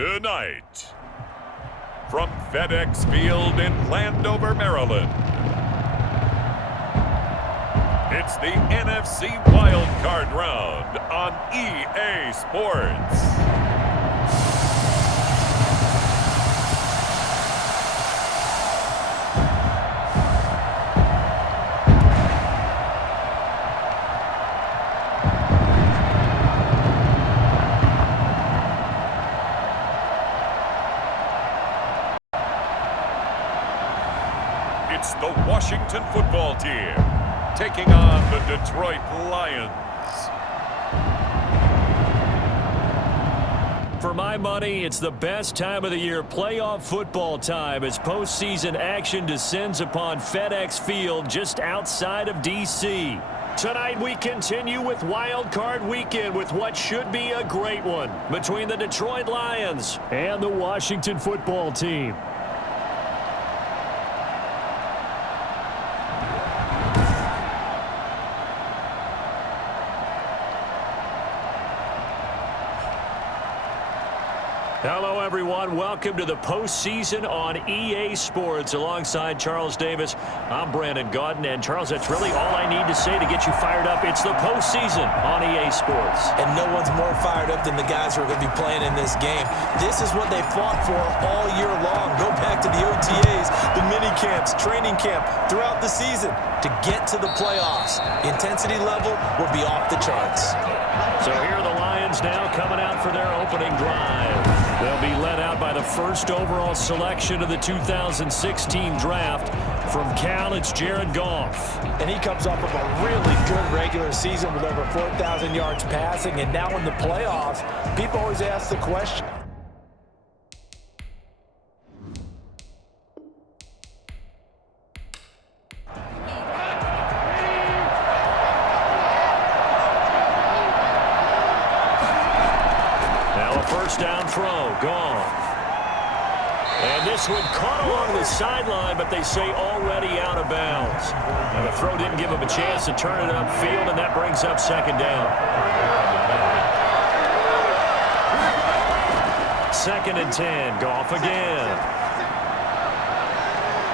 Tonight, from FedEx Field in Landover, Maryland, it's the NFC Wild Card Round on EA Sports. It's the Washington football team taking on the Detroit Lions. For my money, it's the best time of the year, playoff football time, as postseason action descends upon FedEx Field just outside of D.C. Tonight we continue with Wild Card Weekend with what should be a great one between the Detroit Lions and the Washington football team. Hello, everyone. Welcome to the postseason on EA Sports. Alongside Charles Davis, I'm Brandon Gaudin. And, Charles, that's really all I need to say to get you fired up. It's the postseason on EA Sports. And no one's more fired up than the guys who are going to be playing in this game. This is what they fought for all year long. Go back to the OTAs, the mini camps, training camp, throughout the season to get to the playoffs. The intensity level will be off the charts. So here are the Lions now coming out for their opening drive. They'll be led out by the first overall selection of the 2016 draft. From Cal, it's Jared Goff. And he comes off of a really good regular season with over 4,000 yards passing. And now in the playoffs, people always ask the question. First down throw, Goff. And this one caught along the sideline, but they say already out of bounds. And the throw didn't give him a chance to turn it upfield, and that brings up second down. Second and 10, Goff again.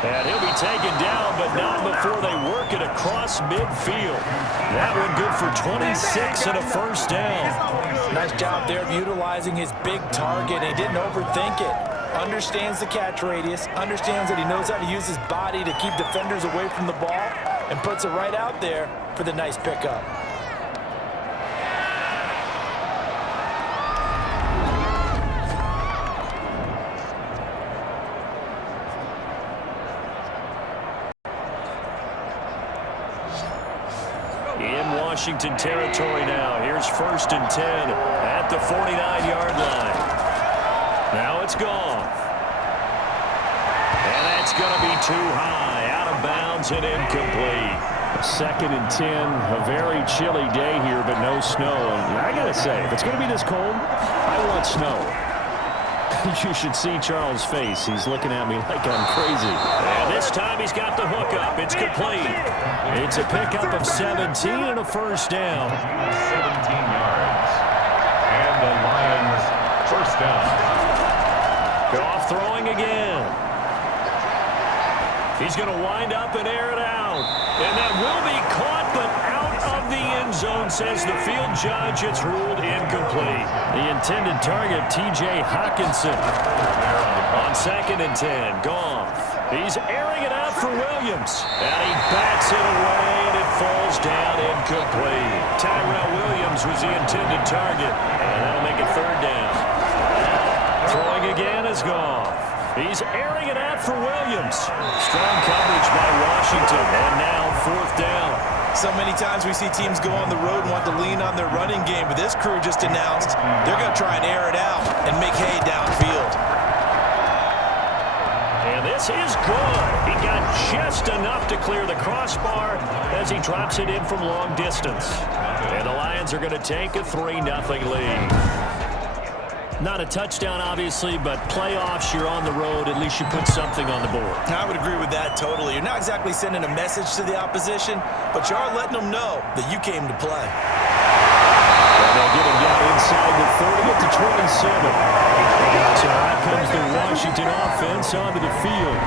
And he'll be taken down, but not before they work it across midfield. That one good for 26 and a first down. Nice job there of utilizing his big target. He didn't overthink it. Understands the catch radius, understands that he knows how to use his body to keep defenders away from the ball, and puts it right out there for the nice pickup. In Washington territory now. Here's first and 10 at the 49-yard line. Now it's Goff. And that's going to be too high. Out of bounds and incomplete. Second and 10. A very chilly day here, but no snow. And I got to say, if it's going to be this cold, I want snow. You should see Charles' face. He's looking at me like I'm crazy. And this time he's got the hook up. It's complete. It's a pickup of 17 and a first down. 17 yards. And the Lions first down. Goff throwing again. He's going to wind up and air it out. And that will be caught, but out of the end zone, says the field judge. It's ruled incomplete. The intended target, T.J. Hawkinson. On second and 10, Goff. He's airing it out for Williams. And he bats it away, and it falls down incomplete. Tyrell Williams was the intended target. And that'll make it third down. Throwing again is Goff. He's airing it out for Williams. Strong coverage by Washington. And now fourth down. So many times we see teams go on the road and want to lean on their running game, but this crew just announced they're going to try and air it out and make hay downfield. And this is good. He got just enough to clear the crossbar as he drops it in from long distance. And the Lions are going to take a 3-0 lead. Not a touchdown, obviously, but playoffs, you're on the road. At least you put something on the board. I would agree with that totally. You're not exactly sending a message to the opposition, but you are letting them know that you came to play. And they'll get him down inside the 30 at the 27. So out comes the Washington offense onto the field.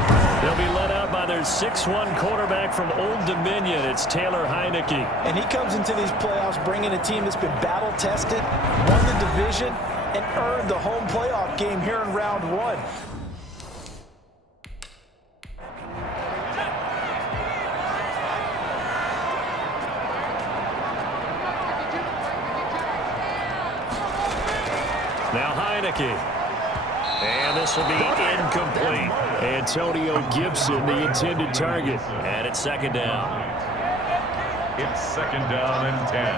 They'll be led out by their 6'1" quarterback from Old Dominion. It's Taylor Heineke. And he comes into these playoffs bringing a team that's been battle-tested, won the division, and earned the home playoff game here in round one. Now Heineke. And this will be incomplete. Antonio Gibson, the intended target. And it's second down. It's second down and 10.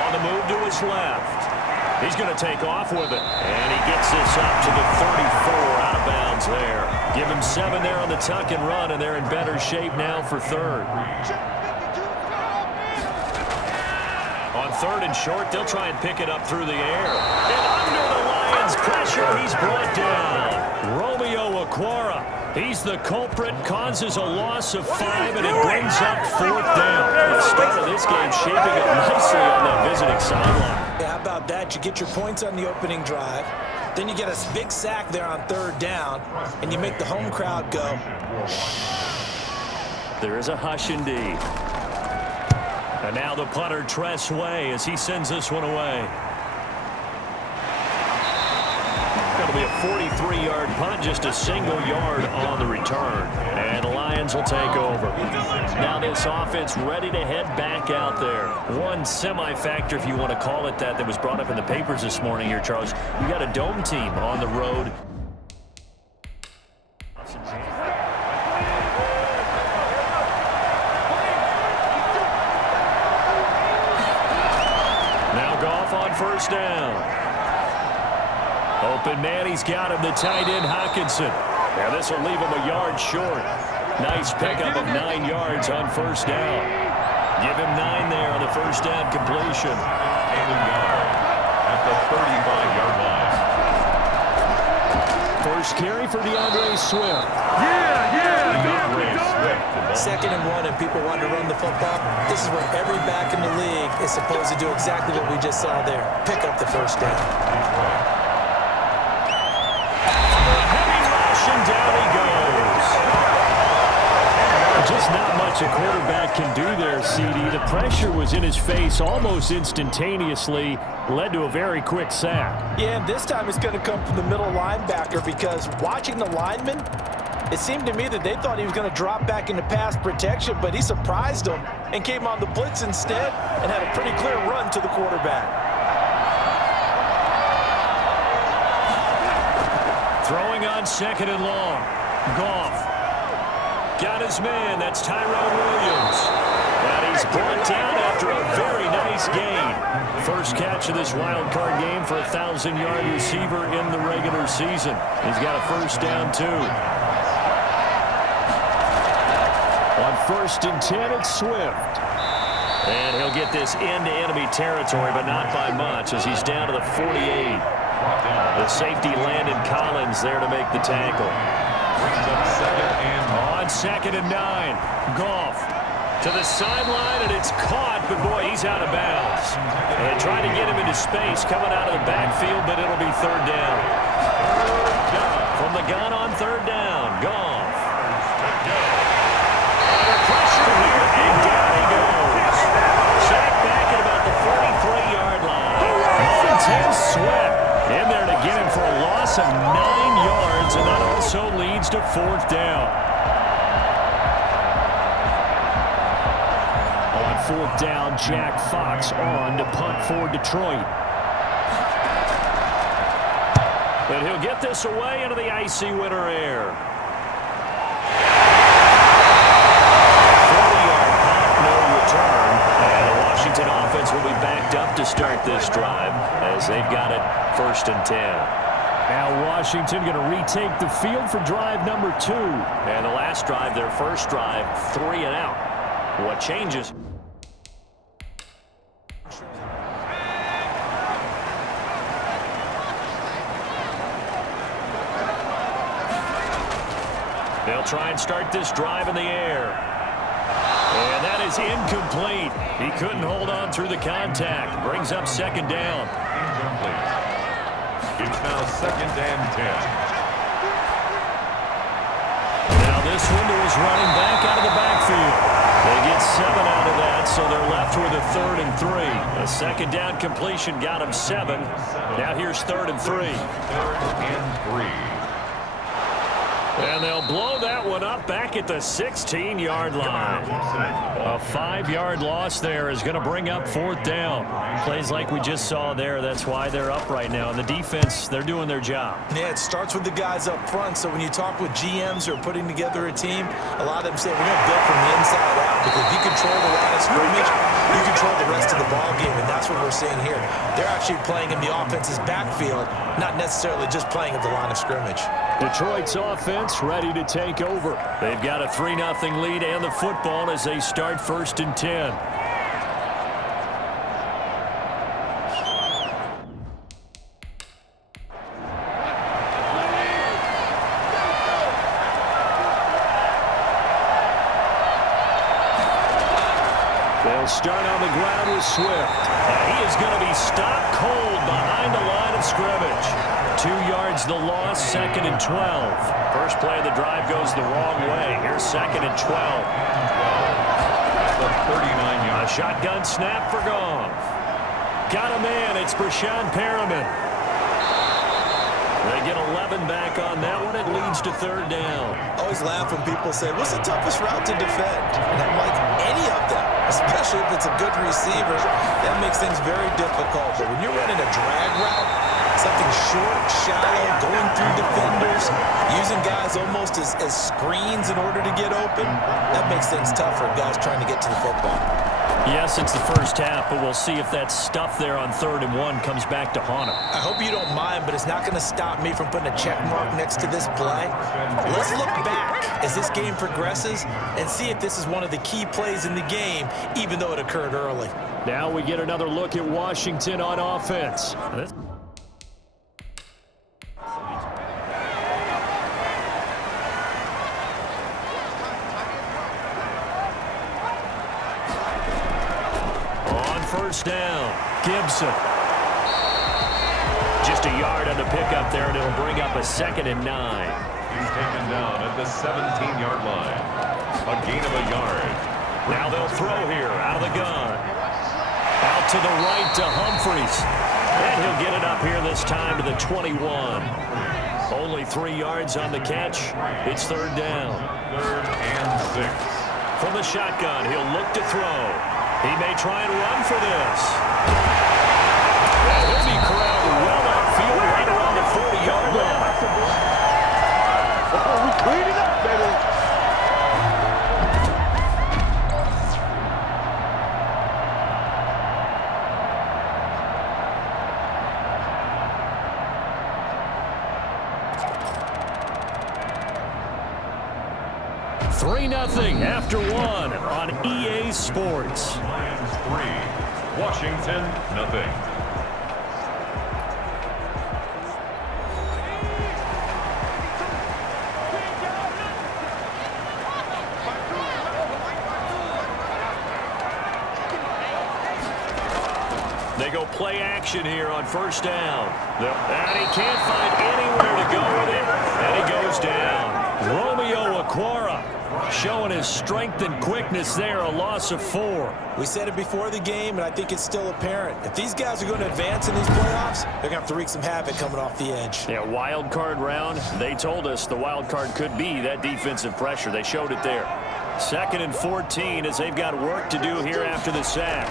On the move to his left. He's going to take off with it. And he gets this up to the 34, out of bounds there. Give him 7 there on the tuck and run, and they're in better shape now for third. On third and short, they'll try and pick it up through the air. And under the Lions' pressure, he's brought down. Romeo Okwara. He's the culprit, causes a loss of 5, and it brings up fourth down. The start of this game shaping up nicely on that visiting sideline. Yeah, how about that? You get your points on the opening drive. Then you get a big sack there on third down, and you make the home crowd go. There is a hush indeed. And now the punter, Tress Way, as he sends this one away. Going to be a 43-yard punt, just a single yard on the return. And the Lions will take over. Now this offense ready to head back out there. One semi-factor, if you want to call it that was brought up in the papers this morning here, Charles. You got a dome team on the road. On first down. Open man, he's got him, the tight end Hawkinson. Now this will leave him a yard short. Nice pickup of 9 yards on first down. Give him 9 there on the first down completion. At the 35-yard line. First carry for DeAndre Swift. Second and 1, and people want to run the football. This is where every back in the league is supposed to do exactly what we just saw there. Pick up the first down. Heavy rush, and down he goes. Just not much a quarterback can do there, CD. The pressure was in his face almost instantaneously. Led to a very quick sack. Yeah, and this time it's going to come from the middle linebacker, because watching the lineman, it seemed to me that they thought he was going to drop back into pass protection, but he surprised them and came on the blitz instead and had a pretty clear run to the quarterback. Throwing on second and long. Goff. Got his man. That's Tyrone Williams. And he's brought down after a very nice gain. First catch of this wild card game for a 1,000-yard receiver in the regular season. He's got a first down, too. On first and 10, it's Swift. And he'll get this into enemy territory, but not by much, as he's down to the 48. The safety, Landon Collins, there to make the tackle. On second and 9, Goff to the sideline, and it's caught, but boy, he's out of bounds. And trying to get him into space coming out of the backfield, but it'll be third down. From the gun on third down, Goff. Under pressure here, and down he goes. Sacked back at about the 43-yard line. Montez Sweat in there to get him for a loss of 9 yards, and that also leads to fourth down. On fourth down, Jack Fox on to punt for Detroit. And he'll get this away into the icy winter air. 40-yard punt, no return. And the Washington offense will be backed up to start this drive, as they've got it first and 10. Now Washington going to retake the field for drive number 2. And the last drive, their first drive, 3 and out. What changes? They'll try and start this drive in the air. And that is incomplete. He couldn't hold on through the contact. Brings up second down. Incomplete. It's now 2nd and 10. Now this window is running back out of the backfield. They get 7 out of that, so they're left with a 3rd and 3. A second down completion got them 7. Now here's 3rd and 3. 3rd and 3. And they'll blow that one up back at the 16-yard line. A 5-yard loss there is going to bring up 4th down. Plays like we just saw there. That's why they're up right now. And the defense, they're doing their job. Yeah, it starts with the guys up front. So when you talk with GMs who are putting together a team, a lot of them say we're going to build from the inside out, because if you control the line of scrimmage, you control the rest of the ball game, and that's what we're seeing here. They're actually playing in the offense's backfield, not necessarily just playing at the line of scrimmage. Detroit's offense ready to take over. They've got a 3-0 lead and the football as they start 1st and 10. They'll start on the ground with Swift. And he is going to be stopped cold behind the line of scrimmage. 2 yards the loss, 2nd and 12. First play of the drive goes the wrong way. Here's 2nd and 12. The 39-yard. A shotgun snap for Goff. Got a man. It's Brashon Perriman. They get 11 back on that one. It leads to 3rd down. Always laugh when people say, what's the toughest route to defend? And I'm like, any of them, especially if it's a good receiver. That makes things very difficult. But when you're running a drag route, something short, shallow, going through defenders, using guys almost as screens in order to get open, that makes things tough for guys trying to get to the football. Yes, it's the first half, but we'll see if that stuff there on 3rd and 1 comes back to haunt him. I hope you don't mind, but it's not going to stop me from putting a check mark next to this play. Let's look back as this game progresses and see if this is one of the key plays in the game, even though it occurred early. Now we get another look at Washington on offense. First down, Gibson. Just a yard on the pickup there, and it'll bring up a 2nd and 9. He's taken down at the 17-yard line. A gain of a yard. Now they'll throw here out of the gun. Out to the right to Humphries. And he'll get it up here this time to the 21. Only 3 yards on the catch. It's 3rd down. 3rd and 6. From the shotgun, he'll look to throw. He may try and run for this. And he'll be corralled well outfield right around the 40-yard line. We clean it up, baby. Nothing after 1 on EA Sports. Lions 3, Washington nothing. They go play action here on 1st down. And he can't find anywhere to go with it. And he goes down. Romeo Okwara showing his strength and quickness there, a loss of 4. We said it before the game, and I think it's still apparent. If these guys are going to advance in these playoffs, they're going to have to wreak some havoc coming off the edge. Yeah, wild card round. They told us the wild card could be that defensive pressure. They showed it there. 2nd and 14 as they've got work to do here after the sack.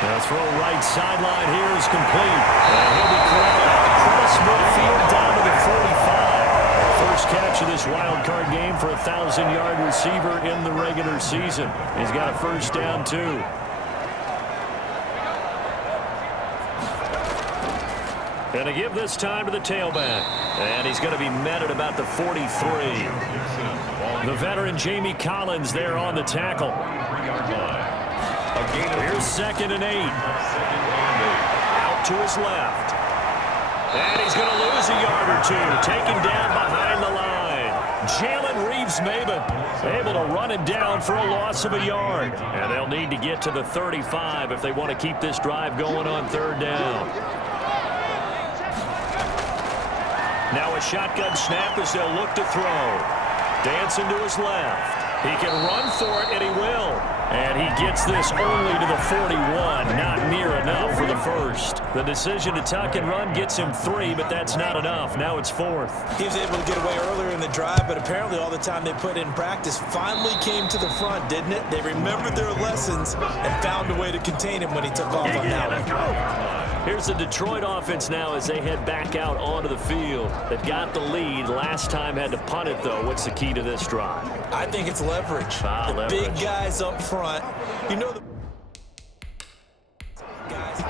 The throw right sideline here is complete. And he'll be corralled across midfield down to the 45. First catch of this wild card game for a 1,000-yard receiver in the regular season. He's got a 1st down, too. And to give this time to the tailback. And he's going to be met at about the 43. The veteran Jamie Collins there on the tackle. Here's 2nd and 8. Out to his left. And he's going to lose a yard or 2. Taken down behind the line. Jalen Reeves-Maybin able to run it down for a loss of a yard. And they'll need to get to the 35 if they want to keep this drive going on third down. Now a shotgun snap as they'll look to throw. Dancing to his left. He can run for it, and he will. And he gets this only to the 41. Not near enough for the first. The decision to tuck and run gets him 3, but that's not enough. Now it's 4th. He was able to get away earlier in the drive, but apparently all the time they put in practice finally came to the front, didn't it? They remembered their lessons and found a way to contain him when he took off on that one. Here's the Detroit offense now as they head back out onto the field. They've got the lead. Last time had to punt it, though. What's the key to this drive? I think it's leverage. The big guys up front. You know the guys.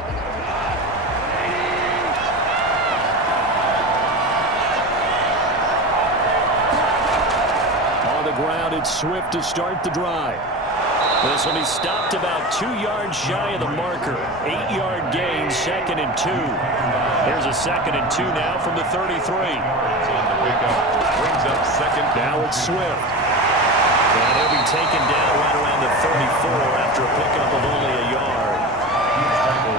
On the ground, it's Swift to start the drive. This will be stopped about 2 yards shy of the marker. 8-yard gain, 2nd and 2. Here's a 2nd and 2 now from the 33. Brings up second. Now it's Swift. And he'll be taken down right around the 34 after a pickup of only a yard.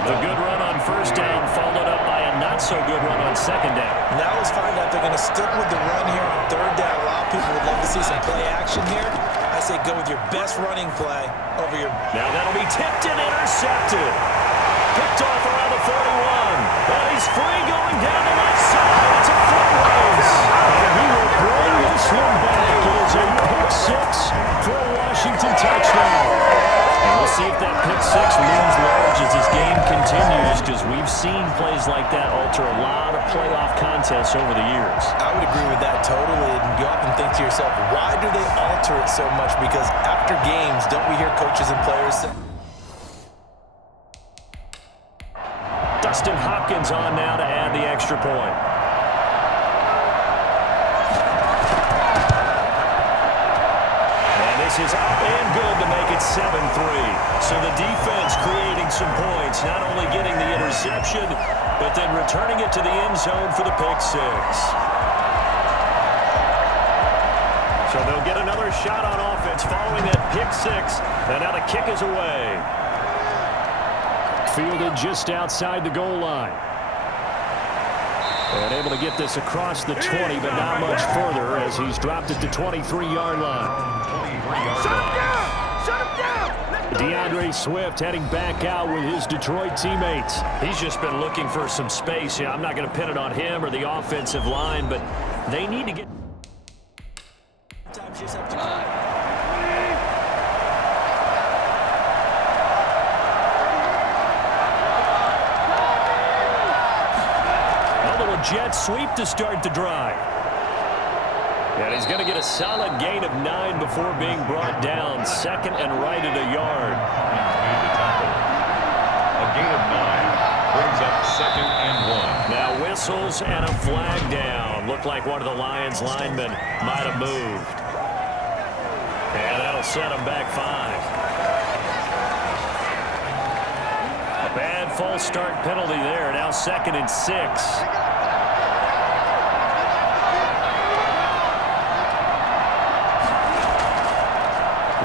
The good run on first down followed up by a not-so-good run on second down. Now let's find out if they're going to stick with the run here on third down. A lot of people would love to see some play action here. I say go with your best running play over your... Now that'll be tipped and intercepted. Picked off around the 41. And he's free going down the left side. It's a foot race. And he will bring this one back. It is a pick 6 for a Washington touchdown. And we'll see if that pick 6 looms large as this game continues, because we've seen plays like that alter a lot of playoff contests over the years. I would agree with that totally. And you often think to yourself, why do they alter it so much? Because after games, don't we hear coaches and players say... Dustin Hopkins on now to add the extra point. And this is up and good to make it 7-3. So the defense creating some points, not only getting the interception, but then returning it to the end zone for the pick 6. So they'll get another shot on offense following that pick 6. And now the kick is away. Fielded just outside the goal line. And able to get this across the 20, but not much further as he's dropped at the 23-yard line. Shut him down! Shut him down! DeAndre Swift heading back out with his Detroit teammates. He's just been looking for some space. Yeah, I'm not going to pin it on him or the offensive line, but they need to get... Sometimes you just have to... Jet sweep to start the drive. And he's going to get a solid gain of 9 before being brought down. 2nd and right at a yard. A gain of 9 brings up 2nd and 1. Now whistles and a flag down. Looked like one of the Lions linemen might have moved. And that'll set him back 5. A bad false start penalty there. Now 2nd and 6.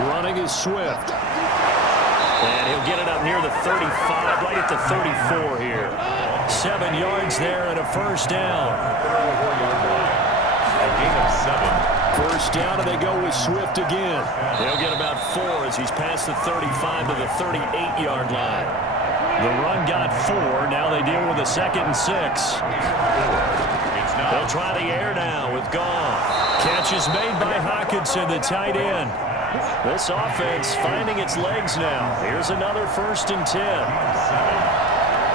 Running is Swift. And he'll get it up near the 35, right at the 34 here. 7 yards there and a first down. A gain of 7. First down, and they go with Swift again. They'll get about 4 as he's past the 35 to the 38-yard line. The run got 4. Now they deal with a 2nd and 6. They'll try the air now with Goff. Catch is made by Hockenson, the tight end. This offense finding its legs now. Here's another 1st and 10.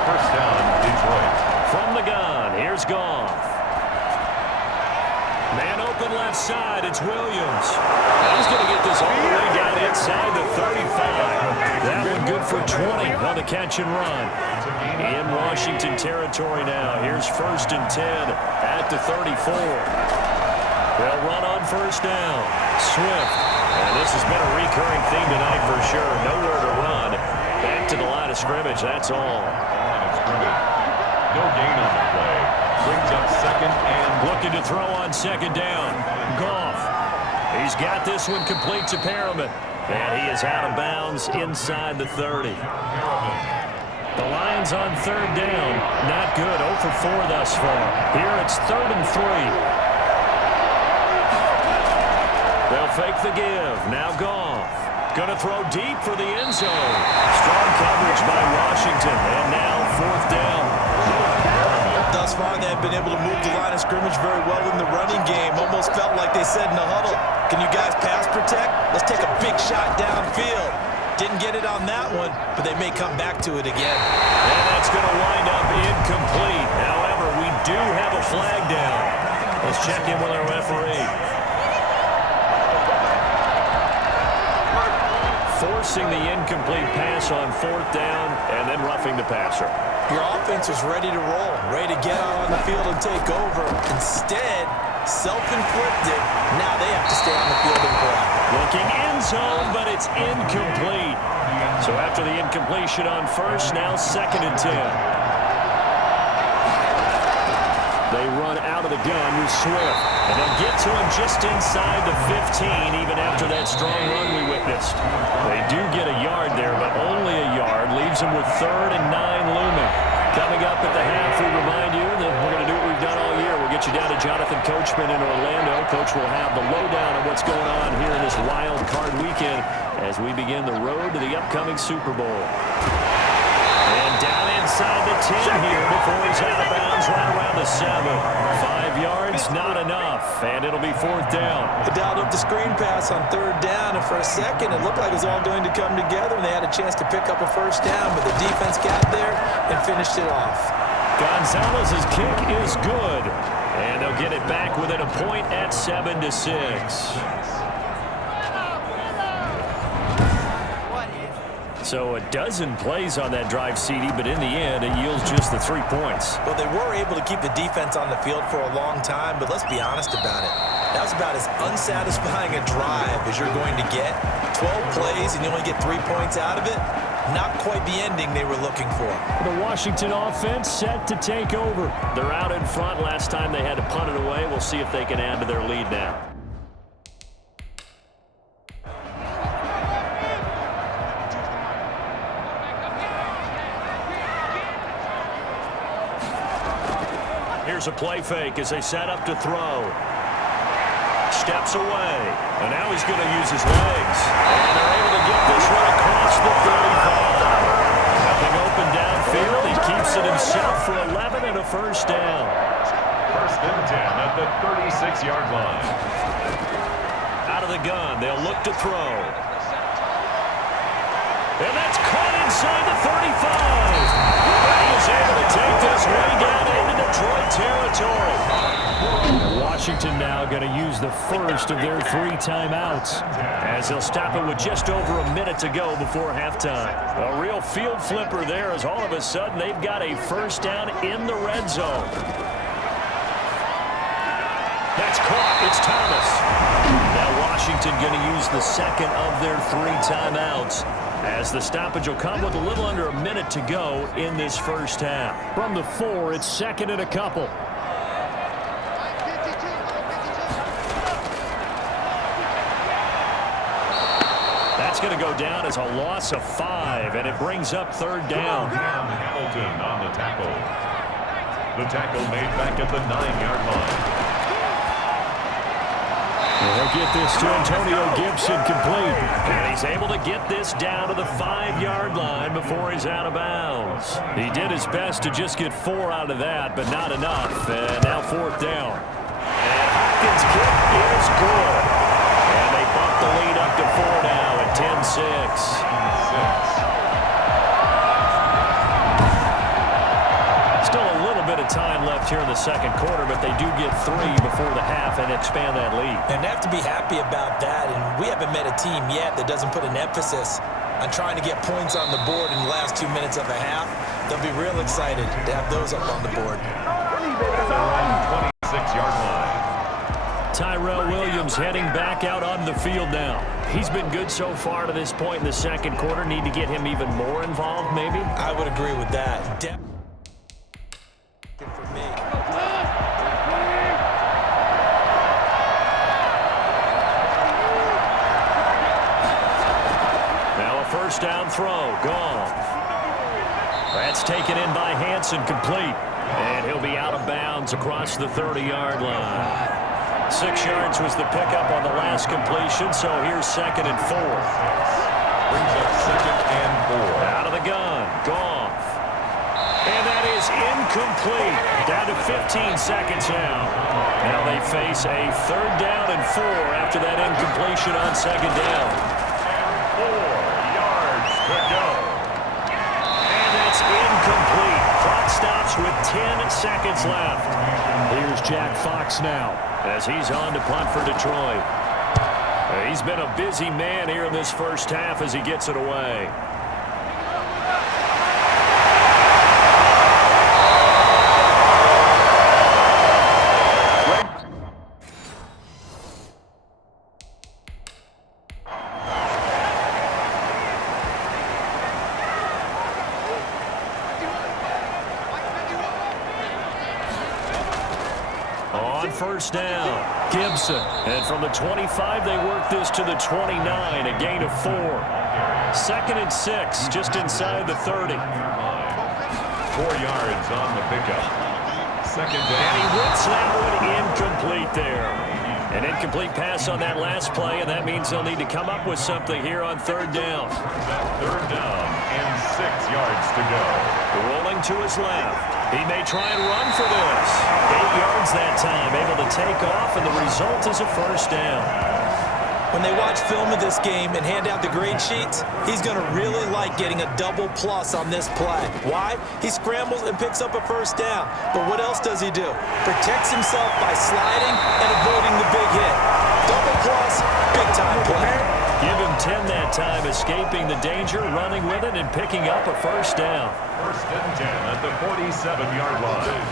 First down, Detroit. From the gun, here's Goff. Man open left side, it's Williams. He's going to get this all the way down inside the 35. That one good for 20 on the catch and run. In Washington territory now. Here's 1st and 10 at the 34. They'll run on first down. Swift. And this has been a recurring theme tonight for sure. Nowhere to run. Back to the line of scrimmage, that's all. Line of scrimmage. No gain on the play. Brings up 2nd and Looking to throw on second down. Goff. He's got this one complete to Perriman. And he is out of bounds inside the 30. The Lions on third down. Not good. 0 for 4 thus far. Here it's 3rd and 3. They'll fake the give. Now Goff. Going to throw deep for the end zone. Strong coverage by Washington. And now 4th down. Thus far, they have been able to move the line of scrimmage very well in the running game. Almost felt like they said in the huddle, can you guys pass protect? Let's take a big shot downfield. Didn't get it on that one, but they may come back to it again. And that's going to wind up incomplete. However, we do have a flag down. Let's check in with our referee. Forcing the incomplete pass on 4th down and then roughing the passer. Your offense was ready to roll, ready to get out on the field and take over. Instead, self-inflicted. Now they have to stay on the field and play. Looking end zone, but it's incomplete. So after the incompletion on first, now 2nd and 10. They run out of the gun with Swift. And they'll get to him just inside the 15, even after that strong run we witnessed. They do get a yard there, but only a yard. Leaves them with 3rd and 9 looming. Coming up at the half, we remind you that we're going to do what we've done all year. We'll get you down to Jonathan Coachman in Orlando. Coach will have the lowdown on what's going on here in this wild card weekend as we begin the road to the upcoming Super Bowl. And down inside the 10 here before he's out of bounds right around the 7. 5 yards, not enough, and it'll be 4th down. They dialed up the screen pass on 3rd down, and for a second it looked like it was all going to come together, and they had a chance to pick up a 1st down, but the defense got there and finished it off. Gonzalez's kick is good, and they'll get it back within a point at 7-6. So a dozen plays on that drive, CD, but in the end, it yields just the 3 points. Well, they were able to keep the defense on the field for a long time, but let's be honest about it. That was about as unsatisfying a drive as you're going to get. 12 plays, and you only get 3 points out of it. Not quite the ending they were looking for. The Washington offense set to take over. They're out in front. Last time they had to punt it away. We'll see if they can add to their lead now. Here's a play fake as they set up to throw. Steps away. And now he's going to use his legs. And they're able to get this one across the 35. Nothing open downfield. He keeps it himself for 11 and a 1st down. 1st and 10 at the 36-yard line. Out of the gun. They'll look to throw. And that's caught inside the 35. And he is able to take this way down into Detroit territory. Washington now going to use the first of their 3 timeouts as they'll stop it with just over a minute to go before halftime. A real field flipper there as all of a sudden they've got a 1st down in the red zone. That's caught. It's Thomas. Now Washington going to use the 2nd of their 3 timeouts as the stoppage will come with a little under a minute to go in this 1st half. From the 4, it's 2nd and a couple. That's going to go down as a loss of 5, and it brings up 3rd down. Hamilton on the tackle. The tackle made back at the 9-yard line. They'll get this to Antonio Gibson complete. And he's able to get this down to the 5-yard line before he's out of bounds. He did his best to just get 4 out of that, but not enough. And now 4th down. And Hopkins' kick is good. And they bump the lead up to 4 now at 10-6. Still a little bit of time left here in the 2nd quarter, but they do get 3 before the half and expand that lead. And they have to be happy about that, and we haven't met a team yet that doesn't put an emphasis on trying to get points on the board in the last 2 minutes of a half. They'll be real excited to have those up on the board. 26-yard line. Tyrell Williams heading back out on the field now. He's been good so far to this point in the 2nd quarter. Need to get him even more involved, maybe? I would agree with that. For me. on throw. Goff. That's taken in by Hansen, complete. And he'll be out of bounds across the 30-yard line. 6 yards was the pickup on the last completion, so here's 2nd and 4. Brings up 2nd and 4. Out of the gun, Goff. And that is incomplete. Down to 15 seconds now. Now they face a 3rd down and 4 after that incompletion on 2nd down. 4 yards to go. And that's incomplete. Clock stops with 10 seconds left. Here's Jack Fox now as he's on to punt for Detroit. He's been a busy man here in this first half as he gets it away. On first down, Gibson. And from the 25, they work this to the 29, a gain of 4. 2nd and 6, just inside the 30. 4 yards on the pickup. 2nd down. And he whips that one incomplete there. An incomplete pass on that last play, and that means they'll need to come up with something here on 3rd down. 3rd down and 6 yards to go. Rolling to his left. He may try and run for this. 8 yards that time, able to take off, and the result is a 1st down. When they watch film of this game and hand out the grade sheets, he's going to really like getting a double plus on this play. Why? He scrambles and picks up a 1st down. But what else does he do? Protects himself by sliding and avoiding the big hit. Double plus, big-time play. Give him 10 that time, escaping the danger, running with it, and picking up a 1st down. 1st and 10 at the 47-yard line.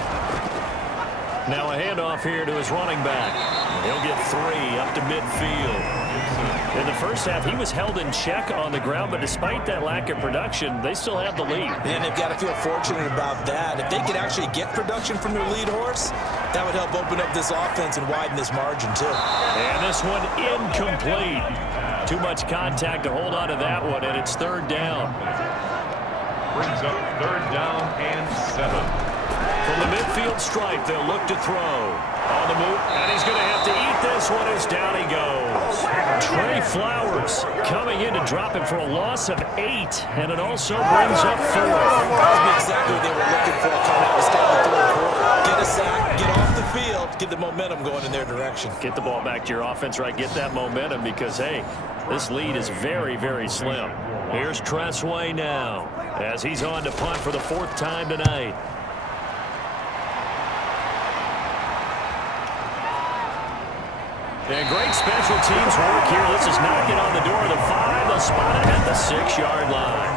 Now a handoff here to his running back. He'll get 3 up to midfield. In the first half, he was held in check on the ground, but despite that lack of production, they still have the lead. And they've got to feel fortunate about that. If they could actually get production from their lead horse, that would help open up this offense and widen this margin, too. And this one incomplete. Too much contact to hold on to that one, and it's 3rd down. Brings up 3rd down and 7. From the midfield stripe, they'll look to throw. On the move, and he's going to have to eat this one as down he goes. Trey Flowers coming in to drop him for a loss of 8, and it also brings up 4. That's exactly what they were looking for coming out to start the 3rd quarter. Get a sack, get off the field, get the momentum going in their direction. Get the ball back to your offense, right? Get that momentum because, hey, this lead is very, very slim. Here's Tressway now as he's on to punt for the 4th time tonight. And great special teams work here. This is knocking on the door of the 5. They'll spot it at the 6-yard line.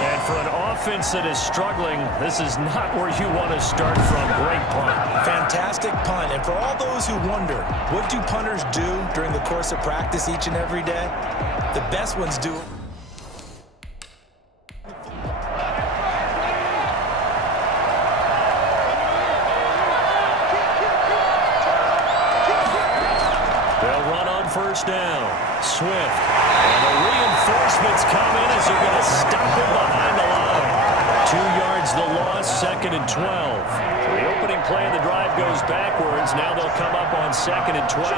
And for an offense that is struggling, this is not where you want to start from. Great punt. Fantastic punt. And for all those who wonder, what do punters do during the course of practice each and every day? The best ones do it. First down, Swift, and the reinforcements come in as they're going to stop him behind the line. 2 yards the loss, 2nd and 12. The opening play of the drive goes backwards. Now they'll come up on 2nd and 12.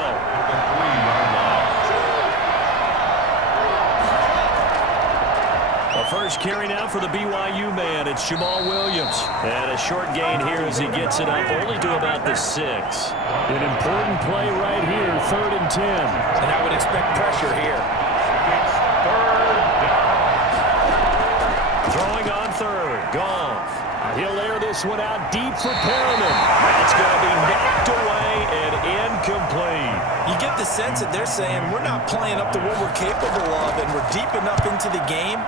A first carry now for the BYU man. It's Jamal Williams. And a short gain here as he gets it up only to about the 6. An important play right here, 3rd and 10. And I would expect pressure here. It's 3rd down. Throwing on 3rd, Goff. He'll air this one out deep for Perriman. That's going to be knocked away and incomplete. You get the sense that they're saying we're not playing up to what we're capable of, and we're deep enough into the game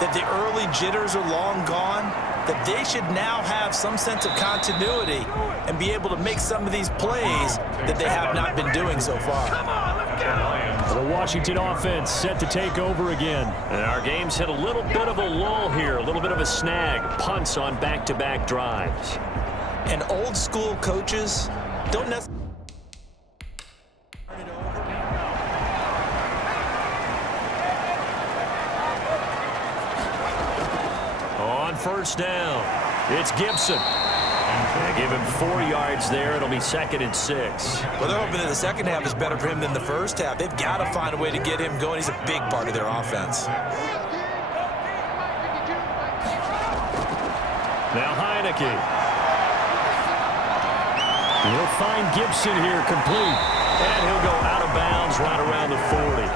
that the early jitters are long gone, that they should now have some sense of continuity and be able to make some of these plays that they have not been doing so far. The Washington offense set to take over again. And our game's hit a little bit of a lull here, a little bit of a snag. Punts on back-to-back drives. And old school coaches don't necessarily turn it over. first down. It's Gibson. They give him 4 yards there. It'll be 2nd and 6. Well, they're hoping that the second half is better for him than the first half. They've got to find a way to get him going. He's a big part of their offense. Now Heineke. He'll find Gibson here complete. And he'll go out of bounds right around the 40.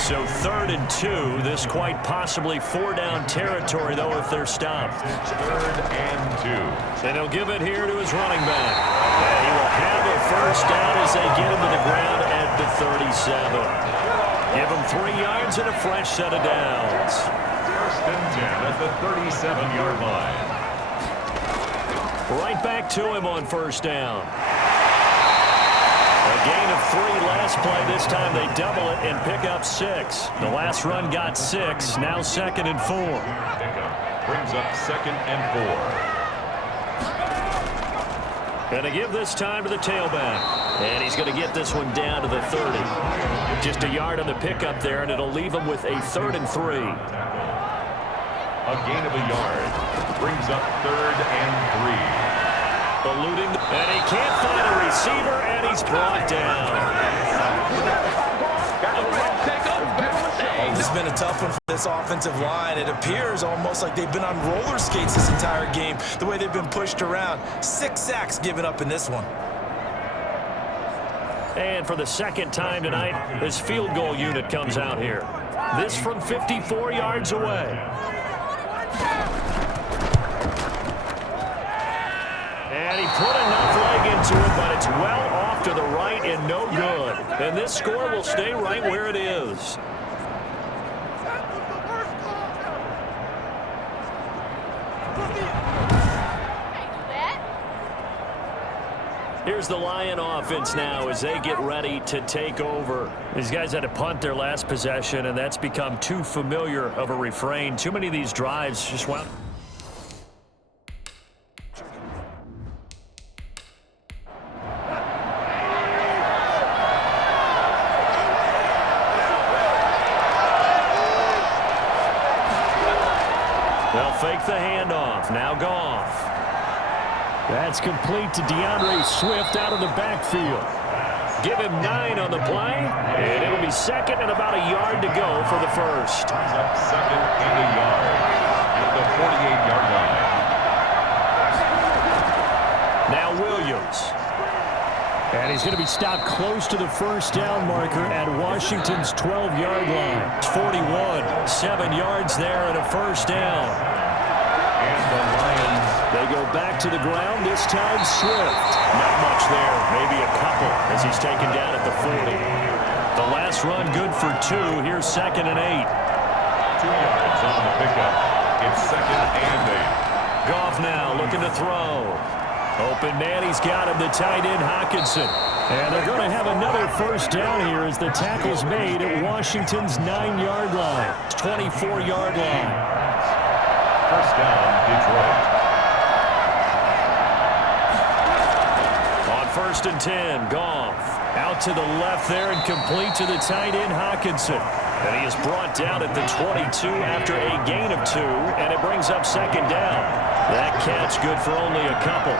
So 3rd and 2. This quite possibly 4-down territory, though, if they're stopped. 3rd and 2. And he'll give it here to his running back. And he will have a first down as they get him to the ground at the 37. Give him 3 yards and a fresh set of downs. 1st and 10 at the 37-yard line. Right back to him on first down. A gain of 3 last play. This time they double it and pick up 6. The last run got 6. Now 2nd and 4. Pickup brings up 2nd and 4. Going to give this time to the tailback. And he's going to get this one down to the 30. Just a yard on the pickup there, and it'll leave him with a 3rd and 3. A gain of a yard brings up 3rd and 3. Eluding, and he can't find a receiver, and he's brought down. This has been a tough one for this offensive line. It appears almost like they've been on roller skates this entire game, the way they've been pushed around. 6 sacks given up in this one. And for the 2nd time tonight, this field goal unit comes out here. This from 54 yards away. And he put enough leg into it, but it's well off to the right and no good. And this score will stay right where it is. Here's the Lion offense now as they get ready to take over. These guys had to punt their last possession, and that's become too familiar of a refrain. Too many of these drives just went... They'll fake the handoff. Now Goff. That's complete to DeAndre Swift out of the backfield. Give him 9 on the play, and it'll be 2nd and about a yard to go for the first. Comes up 2nd and a yard at the 48-yard line. Now Williams. And he's going to be stopped close to the first down marker at Washington's 12-yard line. It's 41, 7 yards there and a first down. And the Lions, they go back to the ground, this time Swift. Not much there, maybe a couple as he's taken down at the 40. The last run good for 2. Here's 2nd and 8. 2 yards on the pickup. It's 2nd and 8. Goff now looking to throw. Open man, he's got him, the tight end Hawkinson. And they're going to have another first down here as the tackle's made at Washington's 9-yard line. It's 24-yard line. First down, Detroit. On 1st and 10, Goff out to the left there and complete to the tight end Hawkinson. And he is brought down at the 22 after a gain of 2, and it brings up 2nd down. That catch good for only a couple.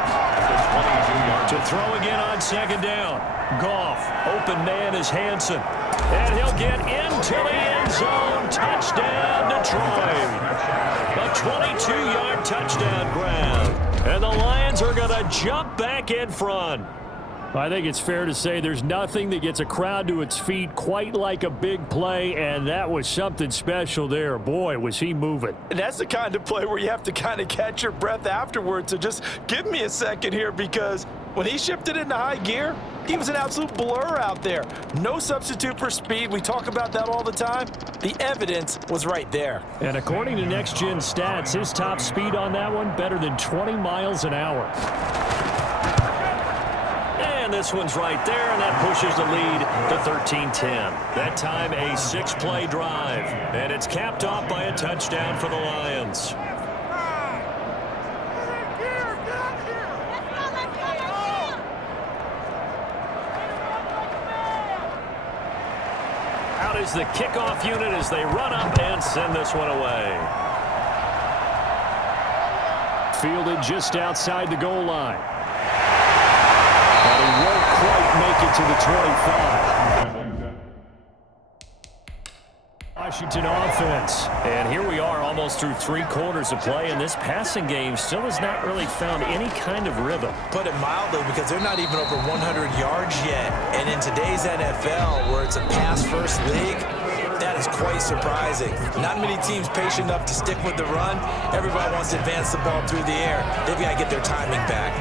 To throw again on 2nd down. Goff, open man is Hansen. And he'll get into the end zone. Touchdown, Detroit. A 22-yard touchdown grab. And the Lions are going to jump back in front. I think it's fair to say there's nothing that gets a crowd to its feet quite like a big play, and that was something special there. Boy, was he moving. And that's the kind of play where you have to kind of catch your breath afterwards. So just give me a second here, because when he shifted into high gear, he was an absolute blur out there. No substitute for speed. We talk about that all the time. The evidence was right there. And according to Next Gen Stats, his top speed on that one, better than 20 miles an hour. And this one's right there, and that pushes the lead to 13-10. That time a 6-play drive, and it's capped off by a touchdown for the Lions. Out is the kickoff unit as they run up and send this one away. fielded just outside the goal line. But he won't quite make it to the 25. Washington offense. And here we are almost through 3 quarters of play, and this passing game still has not really found any kind of rhythm. Put it mildly, because they're not even over 100 yards yet. And in today's NFL, where it's a pass-first league, that is quite surprising. Not many teams patient enough to stick with the run. Everybody wants to advance the ball through the air. They've got to get their timing back.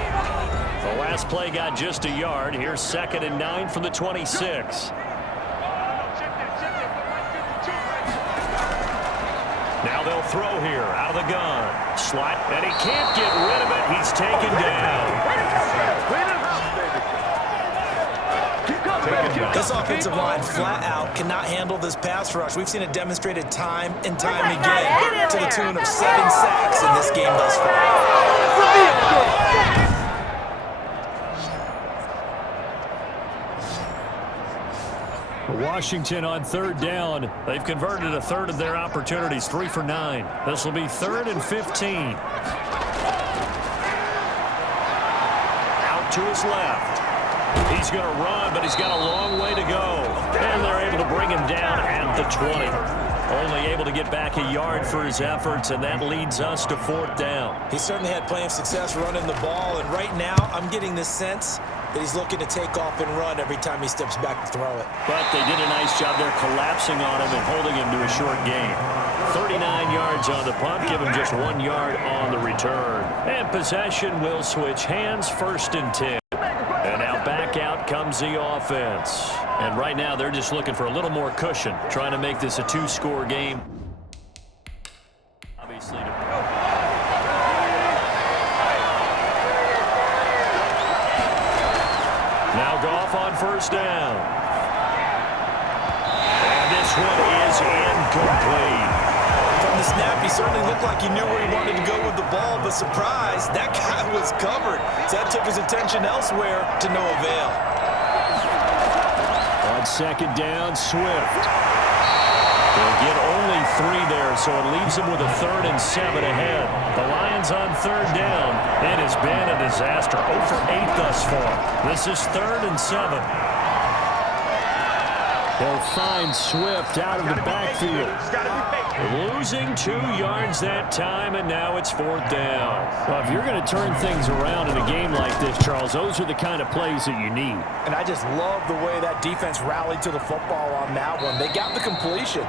The last play got just a yard. Here's 2nd and 9 from the 26. Now they'll throw here out of the gun. Slot, and he can't get rid of it. He's taken down. This offensive line flat out cannot handle this pass rush. We've seen it demonstrated time and time again to the tune of 7 sacks in this game thus far. Washington on 3rd down. They've converted a third of their opportunities, 3 for 9. This will be 3rd and 15. Out to his left. He's going to run, but he's got a long way to go. And they're able to bring him down at the 20. Only able to get back a yard for his efforts, and that leads us to 4th down. He certainly had plenty of success running the ball, and right now I'm getting this sense that he's looking to take off and run every time he steps back to throw it. But they did a nice job there collapsing on him and holding him to a short gain. 39 yards on the punt, give him just 1 yard on the return. And possession will switch hands, 1st and 10. And now back out comes the offense. And right now they're just looking for a little more cushion, trying to make this a 2-score game. Obviously. Now Goff on 1st down. And this one is incomplete. From the snap, he certainly looked like he knew where he wanted to go with the ball, but surprise, that guy was covered. So that took his attention elsewhere to no avail. On 2nd down, Swift. They'll get only 3 there, so it leaves them with a 3rd and 7 ahead. The Lions on 3rd down. It has been a disaster. 0 for 8 thus far. This is 3rd and 7. They'll find Swift out of the backfield. Losing 2 yards that time, and now it's 4th down. Well, if you're going to turn things around in a game like this, Charles, those are the kind of plays that you need. And I just love the way that defense rallied to the football on that one. They got the completion,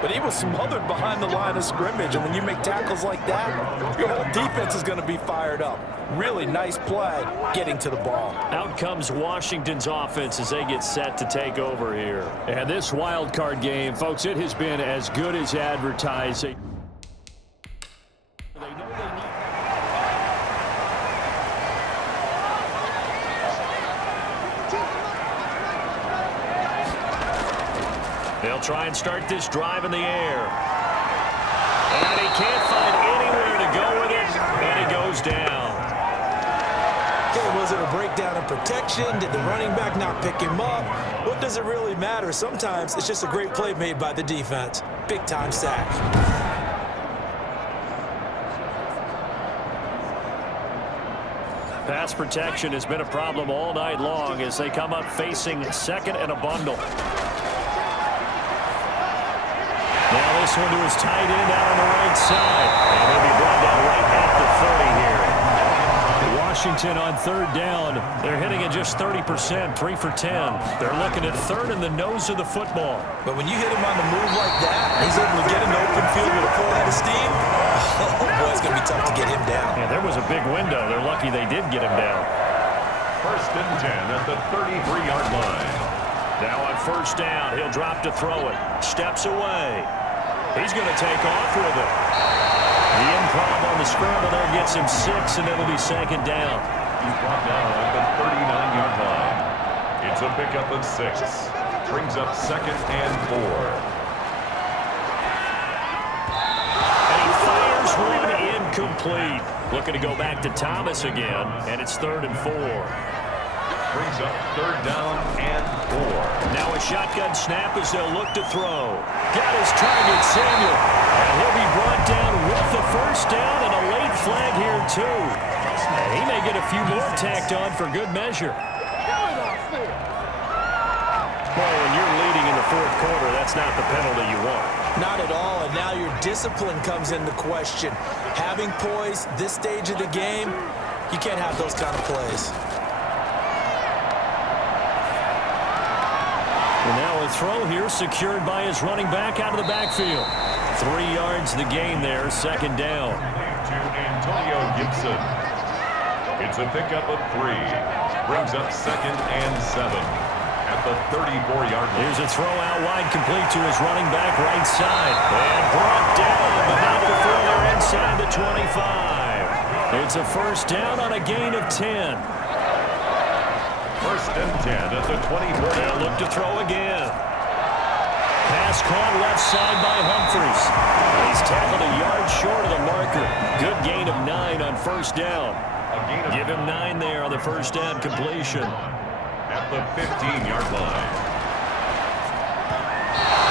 but he was smothered behind the line of scrimmage. And when you make tackles like that, your whole defense is going to be fired up. Really nice play getting to the ball. Out comes Washington's offense as they get set to take over here. And this wild card game, folks, it has been as good as advertised. They'll try and start this drive in the air. And he can't find anywhere to go with it, and he goes down. Okay, was it a breakdown in protection? Did the running back not pick him up? What does it really matter? Sometimes it's just a great play made by the defense. Big-time sack. Pass protection has been a problem all night long as they come up facing 2nd and a bundle. Now this one to his tight end out on the right side. And he'll be brought down right at the 30 here. Washington on 3rd down. They're hitting at just 30%, 3 for 10. They're looking at 3rd in the nose of the football. But when you hit him on the move like that, he's able to get in the open field with a full head of steam. Oh, boy, it's going to be tough to get him down. Yeah, there was a big window. They're lucky they did get him down. 1st and 10 at the 33-yard line. Now on 1st down, he'll drop to throw it. Steps away. He's going to take off with it. The improv on the scramble there gets him 6, and it'll be 2nd down. He's brought down at the 39-yard line. It's a pickup of 6. Brings up 2nd and 4. And he fires one incomplete. Looking to go back to Thomas again, and it's 3rd and 4. Brings up 3rd down and 4. Now a shotgun snap as they'll look to throw. Got his target, Samuel. And he'll be brought down with the 1st down and a late flag here, too. And he may get a few more tacked on for good measure. Boy, when you're leading in the fourth quarter, that's not the penalty you want. Not at all, and now your discipline comes into question. Having poise this stage of the game, you can't have those kind of plays. And now a throw here secured by his running back out of the backfield. 3 yards the gain there, second down. To Antonio Gibson. It's a pickup of 3. Brings up 2nd and 7 at the 34-yard line. Here's a throw out wide, complete to his running back right side. And brought down, but not before they're inside the 25. It's a first down on a gain of 10. 1st and 10 at the 24. They'll look to throw again. Pass caught left side by Humphries. He's tackled a yard short of the marker. Good gain of 9 on first down. Give him 9 there on the first down completion. At the 15-yard line.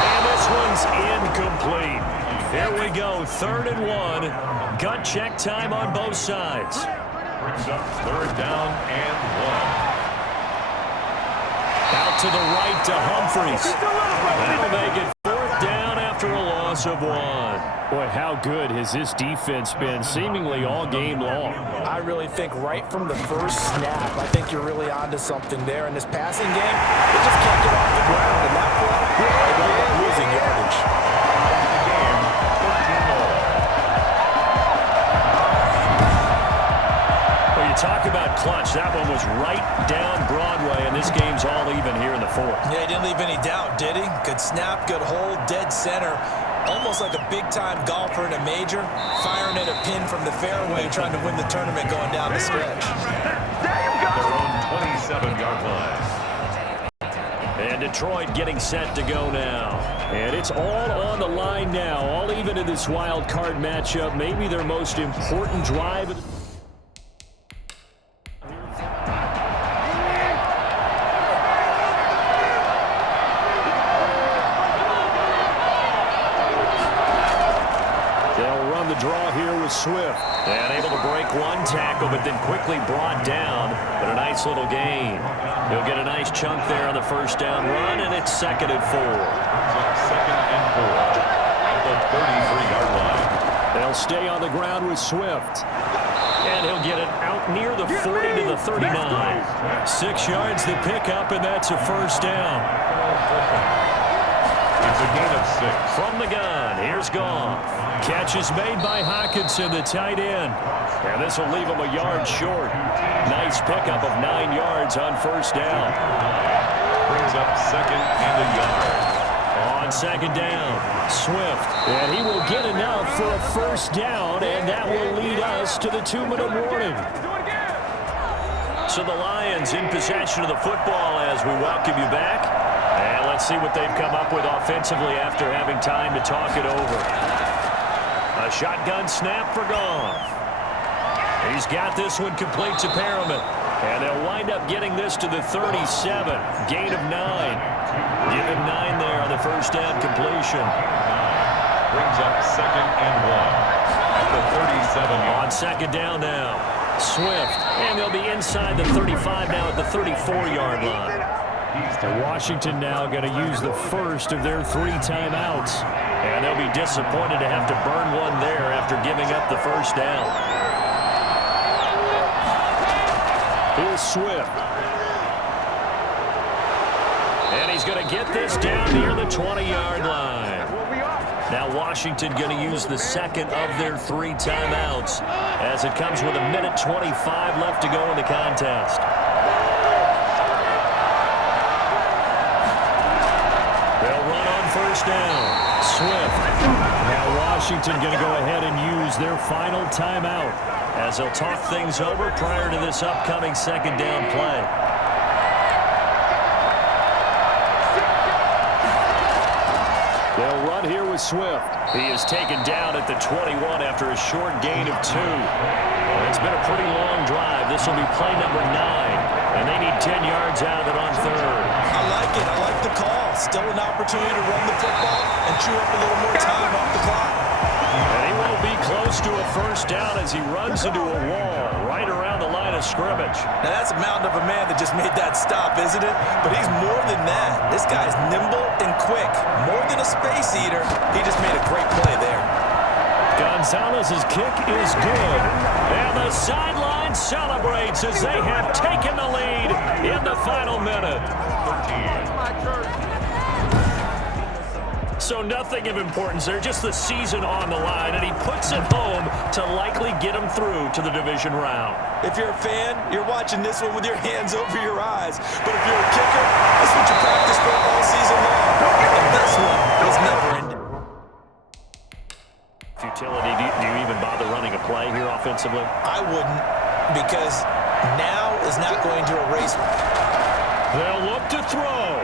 And this one's incomplete. Here we go, 3rd and 1. Gut check time on both sides. Brings up 3rd down and 1. Out to the right to Humphries. That'll make it 4th down after a loss of 1. Boy, how good has this defense been seemingly all game long? I really think right from the first snap, I think you're really onto something there. In this passing game, they just can't get off the ground. And that play, they end up losing yardage. Well, you talk about clutch. That one was right down Broadway, and this game's all even here in the 4th. Yeah, he didn't leave any doubt, did he? Good snap, good hold, dead center. Almost like a big-time golfer in a major, firing at a pin from the fairway, trying to win the tournament going down the stretch. Their own 27-yard line. And Detroit getting set to go now. And it's all on the line now, all even in this wild card matchup. Maybe their most important drive of the draw here with Swift. And able to break one tackle, but then quickly brought down. But a nice little gain. He'll get a nice chunk there on the first down run, and it's 2nd and 4. 2nd and 4 at the 33-yard line. They'll stay on the ground with Swift. And he'll get it out near the 40 to the 39. 6 yards the pickup, and that's a first down. It's a gain of 6. From the gun, here's Goff. Catch is made by Hockenson, the tight end. And this will leave him a yard short. Nice pickup of 9 yards on first down. Brings up 2nd and a yard. On 2nd down, Swift. And he will get enough for a first down, and that will lead us to the 2-minute warning. So the Lions in possession of the football as we welcome you back. And let's see what they've come up with offensively after having time to talk it over. A shotgun snap for Goff. He's got this one complete to Perriman. And they'll wind up getting this to the 37. Gain of 9. Give him 9 there on the first down completion. Brings up 2nd and 1 at the 37-yard. On 2nd down now, Swift. And they'll be inside the 35 now at the 34-yard line. And Washington now going to use the first of their 3 timeouts. And they'll be disappointed to have to burn one there after giving up the first down. Here's Swift. And he's going to get this down near the 20-yard line. Now Washington going to use the second of their 3 timeouts as it comes with 1:25 left to go in the contest. They'll run on first down. Swift. Now Washington going to go ahead and use their final timeout as they'll talk things over prior to this upcoming 2nd down play. They'll run here with Swift. He is taken down at the 21 after a short gain of 2. It's been a pretty long drive. This will be play number 9, and they need 10 yards out of it on 3rd. I like it. I like the call. Still an opportunity to run the football and chew up a little more time off the clock. And he won't be close to a first down as he runs into a wall right around the line of scrimmage. Now, that's a mountain of a man that just made that stop, isn't it? But he's more than that. This guy's nimble and quick. More than a space eater. He just made a great play there. Gonzalez's kick is good. And the sideline celebrates as they have taken the lead in the final minute. So nothing of importance there, just the season on the line, and he puts it home to likely get him through to the division round. If you're a fan, you're watching this one with your hands over your eyes. But if you're a kicker, that's what you practice for all season long. And this one was never ending. Futility, do you even bother running a play here offensively? I wouldn't, because now is not going to erase. They'll look to throw.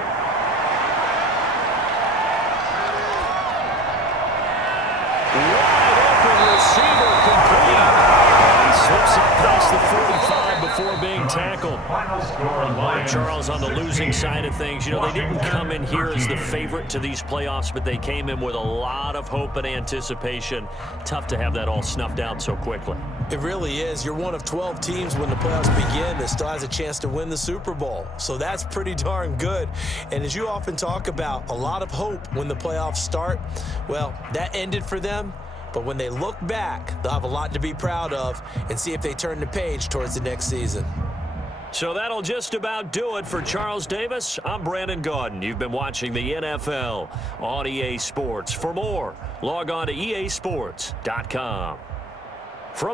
Wide open receiver complete. He slips it past the 45 before being tackled. Charles, on the losing side of things, you know, they didn't come in here as the favorite to these playoffs, but they came in with a lot of hope and anticipation. Tough to have that all snuffed out so quickly. It really is. You're one of 12 teams when the playoffs begin that still has a chance to win the Super Bowl. So that's pretty darn good. And as you often talk about, a lot of hope when the playoffs start. Well, that ended for them. But when they look back, they'll have a lot to be proud of and see if they turn the page towards the next season. So that'll just about do it for Charles Davis. I'm Brandon Gaudin. You've been watching the NFL on EA Sports. For more, log on to easports.com. From